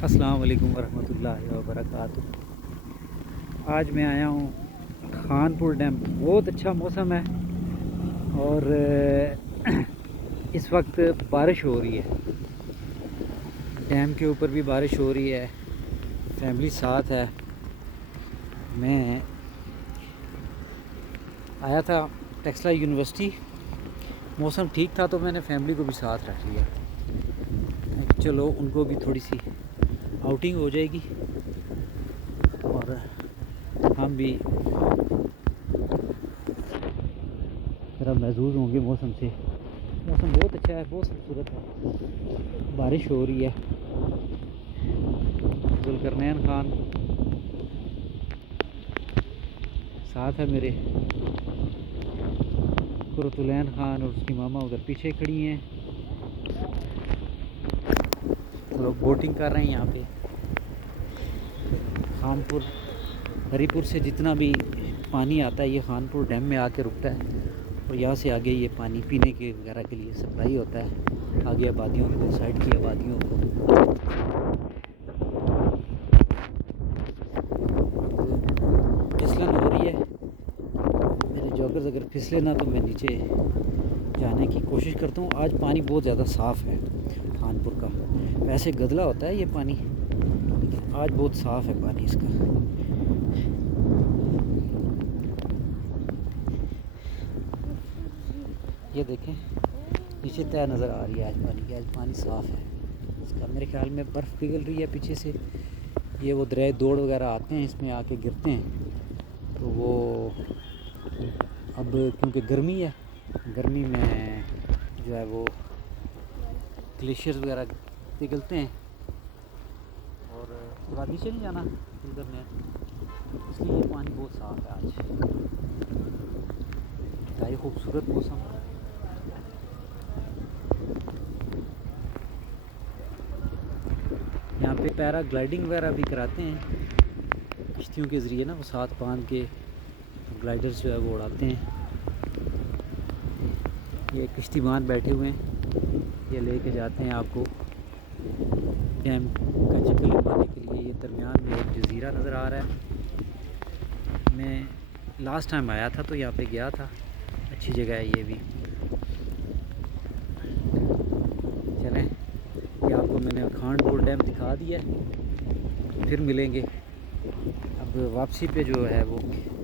अस्सलाम वालेकुम वरहमतुल्लाहि वबरकातुहू। आज मैं आया हूँ खानपुर डैम। बहुत अच्छा मौसम है और इस वक्त बारिश हो रही है। डैम के ऊपर भी बारिश हो रही है, फैमिली साथ है। मैं आया था टेक्सला यूनिवर्सिटी, मौसम ठीक था तो मैंने फैमिली को भी साथ रख लिया। चलो उनको भी थोड़ी सी आउटिंग हो जाएगी और हम भी थोड़ा महसूस होंगे मौसम से। मौसम बहुत अच्छा है, बहुत खूबसूरत है। बारिश हो रही है। जुल्करनैन खान साथ है मेरे, कुरतुलैन खान और उसकी मामा उधर पीछे खड़ी हैं। लोग बोटिंग कर रहे हैं यहाँ पे। खानपुर हरीपुर से जितना भी पानी आता है ये खानपुर डैम में आके रुकता है और यहाँ से आगे ये पानी पीने के वगैरह के लिए सप्लाई होता है आगे आबादियों को, साइड की आबादियों को। फिसलन हो रही है, मेरे जॉगर्स अगर फिसले ना तो मैं नीचे जाने की कोशिश करता हूँ। आज पानी बहुत ज़्यादा साफ़ है खानपुर का। वैसे गदला होता है ये पानी, लेकिन आज बहुत साफ़ है पानी इसका। ये देखें नीचे तय नज़र आ रही है आज पानी की। आज पानी साफ़ है इसका। मेरे ख्याल में बर्फ़ पिघल रही है पीछे से। ये वो दरिया दौड़ वगैरह आते हैं, इसमें आके गिरते हैं तो वो अब क्योंकि गर्मी है, गर्मी में जो है वो ग्लेशियर्स वगैरह पिघलते हैं और थोड़ा नीचे नहीं जाना उधर में, इसलिए ये पानी बहुत साफ़ है आज। क्या खूबसूरत मौसम। यहाँ पे पैराग्लाइडिंग वगैरह भी कराते हैं किश्तियों के ज़रिए ना, वो साथ बांध के ग्लाइडर्स जो है वो उड़ाते हैं। ये किश्ती बांध बैठे हुए हैं, ये लेके जाते हैं आपको डैम का चक्कर लगवाने के लिए। ये दरमियान में एक जज़ीरा नज़र आ रहा है। मैं लास्ट टाइम आया था तो यहाँ पे गया था, अच्छी जगह है ये भी। चलें, ये आपको मैंने खानपुर डैम दिखा दिया, फिर मिलेंगे। अब वापसी पे जो है वो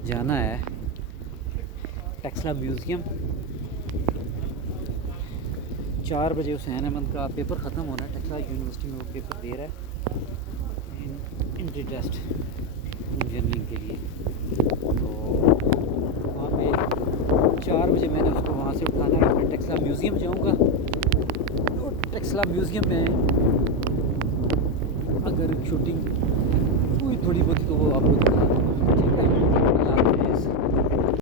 जाना है टेक्सला म्यूज़ियम। 4 बजे हुसैन अहमद का पेपर ख़त्म होना है। टेक्सला यूनिवर्सिटी में वो पेपर दे रहा है एंट्री टेस्ट इंजीनियरिंग के लिए। तो वहाँ पे 4 बजे मैंने उसको वहाँ से उठाना है। मैं टेक्सला म्यूज़ियम जाऊँगा और टेक्सला म्यूज़ियम में अगर शूटिंग हुई थोड़ी बहुत तो वो आपको दिखा दूँगा। ठीक है।